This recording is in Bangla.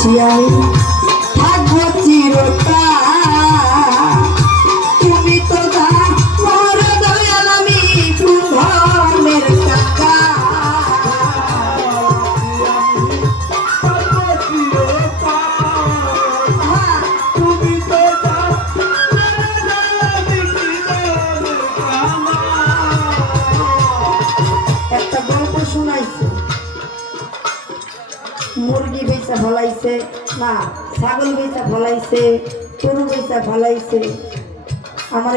আছি আমি থাকবো চিরকাল তুমি তো মর দয়াল আমি কুম্ভমের টাকা একটা গল্প শোনাইছে মুরগি বেচা ফলাইছে না ছাগল বেচা ফলাইছে গরু বেচা ফলাইছে আমার